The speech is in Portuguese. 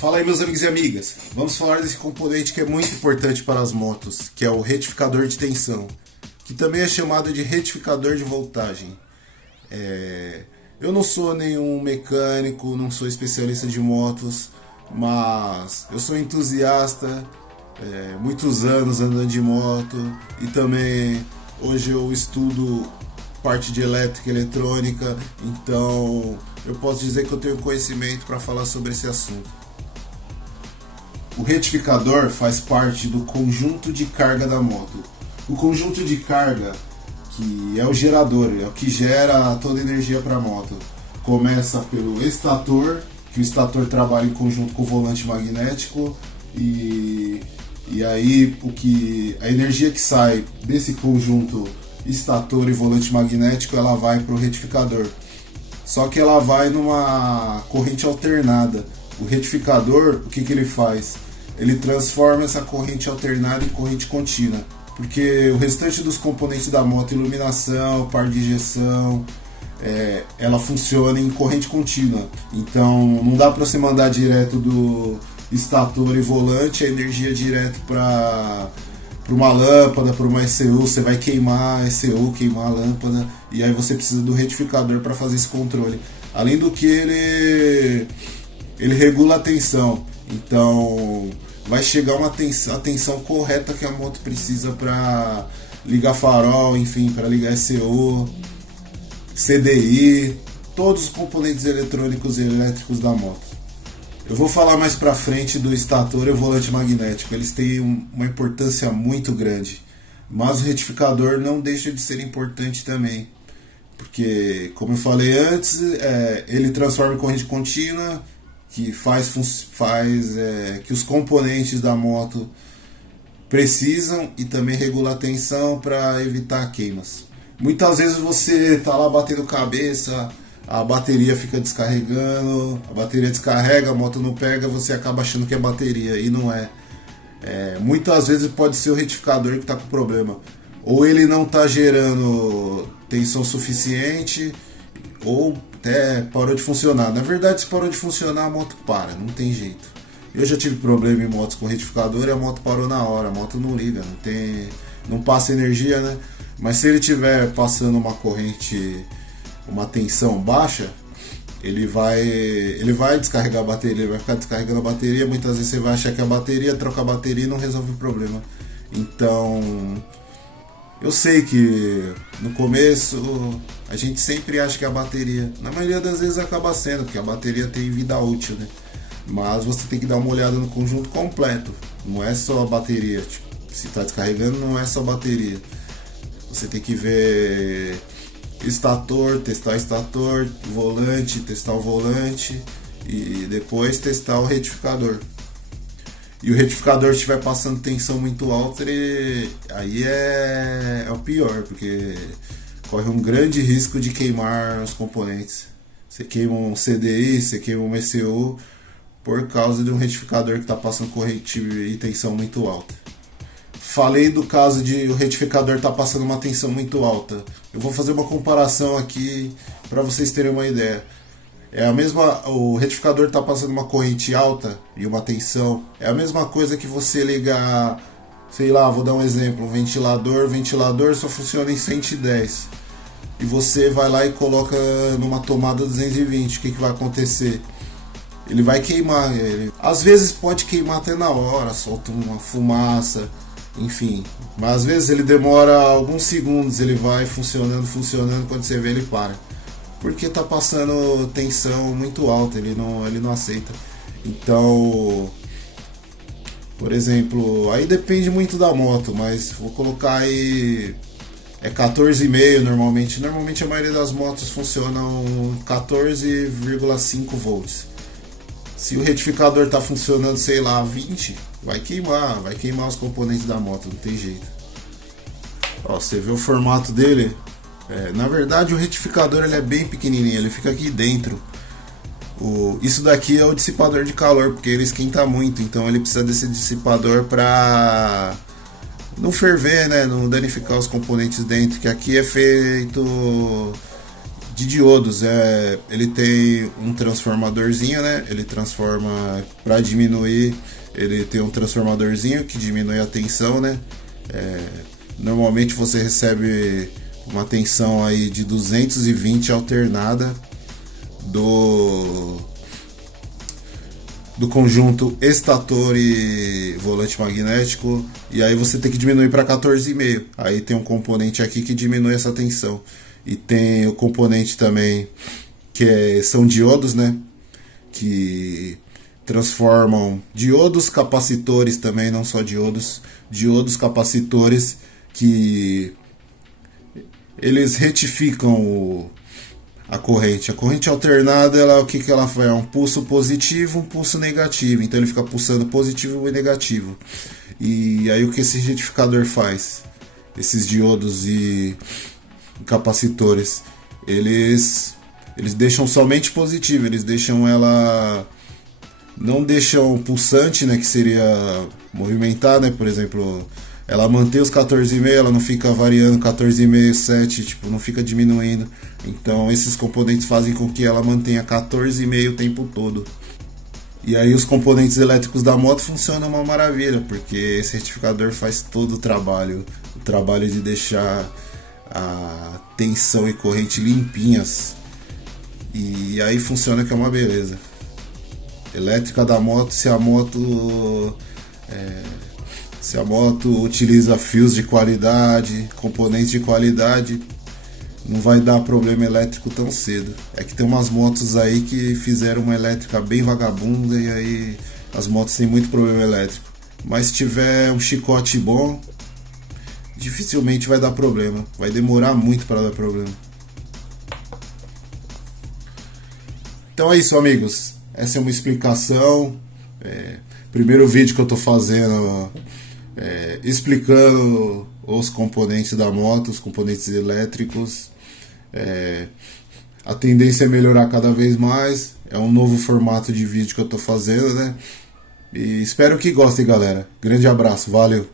Fala aí, meus amigos e amigas, vamos falar desse componente que é muito importante para as motos, que é o retificador de tensão, que também é chamado de retificador de voltagem. Eu não sou nenhum mecânico, não sou especialista de motos, mas eu sou entusiasta, muitos anos andando de moto, e também hoje eu estudo parte de elétrica e eletrônica, então eu posso dizer que eu tenho conhecimento para falar sobre esse assunto. O retificador faz parte do conjunto de carga da moto. O conjunto de carga, que é o gerador, é o que gera toda a energia para a moto. Começa pelo estator, que o estator trabalha em conjunto com o volante magnético, e aí a energia que sai desse conjunto estator e volante magnético, ela vai para o retificador. Só que ela vai numa corrente alternada. O retificador, o que ele faz? Ele transforma essa corrente alternada em corrente contínua, porque o restante dos componentes da moto, iluminação, par de injeção, ela funciona em corrente contínua. Então não dá para você mandar direto do estator e volante a energia direto para uma lâmpada, para uma ECU. Você vai queimar a ECU, queimar a lâmpada, e aí você precisa do retificador para fazer esse controle. Além do que ele regula a tensão, então vai chegar a tensão correta que a moto precisa para ligar farol, enfim, para ligar ECU, CDI, todos os componentes eletrônicos e elétricos da moto. Eu vou falar mais pra frente do estator e o volante magnético, eles têm uma importância muito grande, mas o retificador não deixa de ser importante também, porque, como eu falei antes, ele transforma em corrente contínua, que faz que os componentes da moto precisam, e também regula a tensão para evitar queimas. Muitas vezes você está lá batendo cabeça, a bateria fica descarregando, a bateria descarrega, a moto não pega, você acaba achando que é bateria, e não é. Muitas vezes pode ser o retificador que está com problema. Ou ele não está gerando tensão suficiente, ou até parou de funcionar. Na verdade, se parou de funcionar, a moto para, não tem jeito. Eu já tive problema em motos com retificador e a moto parou na hora, a moto não liga, não passa energia, né? Mas se ele estiver passando uma corrente, uma tensão baixa, ele vai descarregar a bateria, ele vai ficar descarregando a bateria. Muitas vezes você vai achar que é a bateria, troca a bateria e não resolve o problema. Então, eu sei que no começo a gente sempre acha que é a bateria. Na maioria das vezes acaba sendo, porque a bateria tem vida útil, né? Mas você tem que dar uma olhada no conjunto completo. Não é só a bateria. Tipo, se está descarregando, não é só a bateria. Você tem que ver estator, testar o estator, volante, testar o volante, e depois testar o retificador. E o retificador estiver passando tensão muito alta, aí é o pior, porque corre um grande risco de queimar os componentes. Você queima um CDI, você queima um ECU por causa de um retificador que está passando corrente e tensão muito alta. Falei do caso de o retificador estar passando uma tensão muito alta. Eu vou fazer uma comparação aqui para vocês terem uma ideia. O retificador está passando uma corrente alta e uma tensão. É a mesma coisa que você ligar, sei lá, vou dar um exemplo, um ventilador. O ventilador só funciona em 110. E você vai lá e coloca numa tomada 220. O que vai acontecer? Ele vai queimar. Às vezes pode queimar até na hora, solta uma fumaça, enfim. Mas às vezes ele demora alguns segundos, ele vai funcionando, quando você vê ele para. Porque está passando tensão muito alta, ele não aceita. Então, por exemplo, aí depende muito da moto, mas vou colocar aí 14,5 normalmente. Normalmente a maioria das motos funcionam 14,5 volts. Se o retificador está funcionando, sei lá, 20, vai queimar os componentes da moto, não tem jeito. Ó, você vê o formato dele. Na verdade, o retificador ele é bem pequenininho, ele fica aqui dentro. Isso daqui é o dissipador de calor, porque ele esquenta muito, então ele precisa desse dissipador para não ferver, né, não danificar os componentes dentro, que aqui é feito de diodos. Ele tem um transformadorzinho, né? Ele transforma para diminuir. Ele tem um transformadorzinho que diminui a tensão, né? Normalmente você recebe uma tensão aí de 220 alternada do conjunto estator e volante magnético, e aí você tem que diminuir para 14,5. Aí tem um componente aqui que diminui essa tensão, e tem o componente também que são diodos, né, que transformam diodos capacitores também, não só diodos capacitores, que eles retificam a corrente. A corrente alternada, o que ela faz? É um pulso positivo, um pulso negativo. Então ele fica pulsando positivo e negativo. E aí o que esse retificador faz? Esses diodos e capacitores, eles deixam somente positivo. Eles deixam ela... Não deixam pulsante, né, que seria movimentar, né, por exemplo... Ela mantém os 14,5, ela não fica variando 14,5, 7, tipo, não fica diminuindo. Então esses componentes fazem com que ela mantenha 14,5 o tempo todo. E aí os componentes elétricos da moto funcionam uma maravilha, porque esse retificador faz todo o trabalho de deixar a tensão e corrente limpinhas. E aí funciona que é uma beleza. Elétrica da moto, se a moto utiliza fios de qualidade, componentes de qualidade, não vai dar problema elétrico tão cedo. É que tem umas motos aí que fizeram uma elétrica bem vagabunda e aí as motos têm muito problema elétrico. Mas se tiver um chicote bom, dificilmente vai dar problema. Vai demorar muito para dar problema. Então é isso, amigos. Essa é uma explicação. Primeiro vídeo que eu tô fazendo explicando os componentes da moto, os componentes elétricos. A tendência é melhorar cada vez mais. É um novo formato de vídeo que eu tô fazendo, né? E espero que gostem, galera. Grande abraço, valeu!